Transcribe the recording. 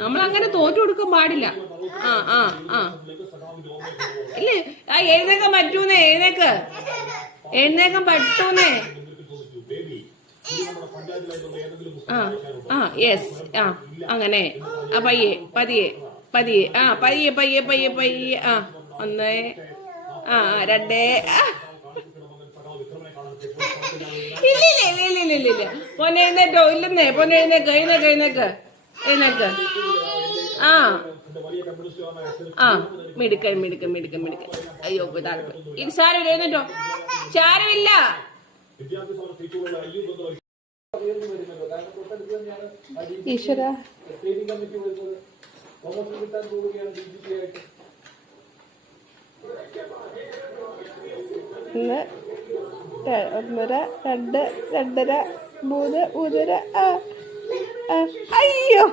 നമ്മളങ്ങനെ തോറ്റു കൊടുക്കാൻ പാടില്ല. ആ ആ ആ ഇല്ലേ, ആ എഴുന്നേക്കാൻ പറ്റൂന്നേ, എഴുന്നേക്കാൻ പറ്റൂന്നേ. ആ ആ യെസ്, ആ അങ്ങനെ. ആ പയ്യെ പതിയെ പതിയെ, ആ പയ്യെ പയ്യെ പയ്യെ പയ്യെ. ആ 1, ആ 2. ഇല്ല പൊന്നെ എഴുന്നേറ്റോ? ഇല്ലെന്നേ പൊന്നെ, എഴുന്നേക്ക്. ആ ആ മിടുക്കൻ. അയ്യോ ഇത് സാരമില്ല, എഴുന്നേറ്റോ, സാരമില്ല. ഈശ്വര, ഒന്ന് 1.5, 2, 2.5, 3, 3.5. അയ്യോ